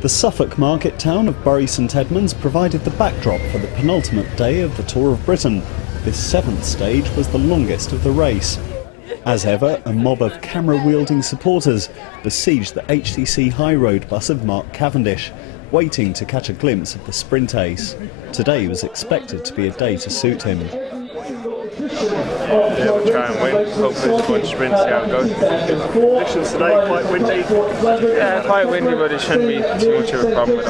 The Suffolk market town of Bury St Edmunds provided the backdrop for the penultimate day of the Tour of Britain. This seventh stage was the longest of the race. As ever, a mob of camera-wielding supporters besieged the HTC High Road bus of Mark Cavendish, waiting to catch a glimpse of the sprint ace. Today was expected to be a day to suit him. Yeah, we'll try and win. Hopefully it's a good sprint, see how it goes. Conditions today quite windy. Yeah, quite windy, but it shouldn't be too much of a problem,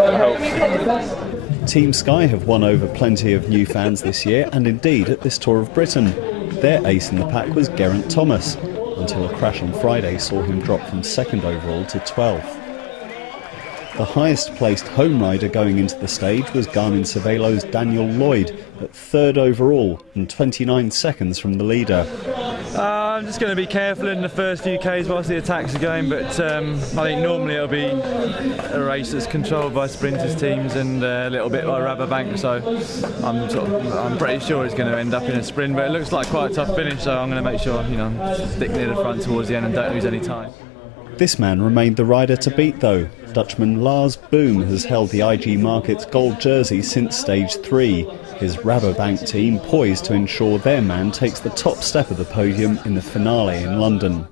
I hope. Team Sky have won over plenty of new fans this year, and indeed at this Tour of Britain. Their ace in the pack was Geraint Thomas, until a crash on Friday saw him drop from 2nd overall to 12th. The highest placed home rider going into the stage was Garmin-Cervelo's Daniel Lloyd at 3rd overall and 29 seconds from the leader. I'm just going to be careful in the first few Ks whilst the attacks are going, but I think normally it'll be a race that's controlled by sprinters teams and a little bit like Rabobank, so I'm pretty sure it's going to end up in a sprint, but it looks like quite a tough finish, so I'm going to make sure stick near the front towards the end and don't lose any time. This man remained the rider to beat though. Dutchman Lars Boom has held the IG Markets gold jersey since stage 3. His Rabobank team poised to ensure their man takes the top step of the podium in the finale in London.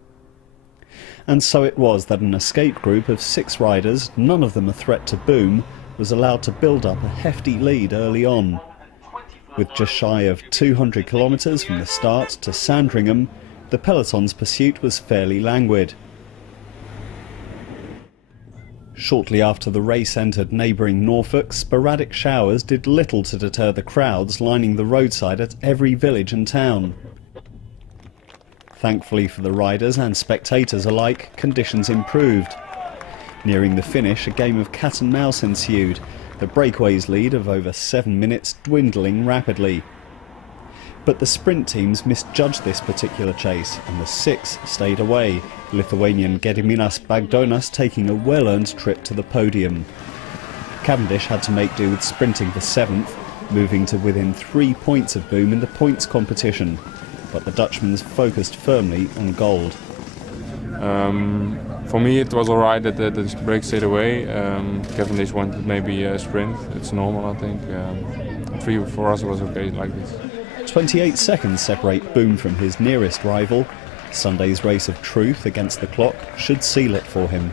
And so it was that an escape group of 6 riders, none of them a threat to Boom, was allowed to build up a hefty lead early on. With just shy of 200 kilometres from the start to Sandringham, the peloton's pursuit was fairly languid. Shortly after the race entered neighbouring Norfolk, sporadic showers did little to deter the crowds lining the roadside at every village and town. Thankfully for the riders and spectators alike, conditions improved. Nearing the finish, a game of cat and mouse ensued, the breakaways lead of over 7 minutes dwindling rapidly. But the sprint teams misjudged this particular chase, and the 6 stayed away, Lithuanian Gediminas Bagdonas taking a well-earned trip to the podium. Cavendish had to make do with sprinting for 7th, moving to within 3 points of Boom in the points competition, but the Dutchman's focused firmly on gold. For me it was alright that the break stayed away. Cavendish wanted maybe a sprint, it's normal I think. For us it was okay like this. 28 seconds separate Boom from his nearest rival. Sunday's race of truth against the clock should seal it for him.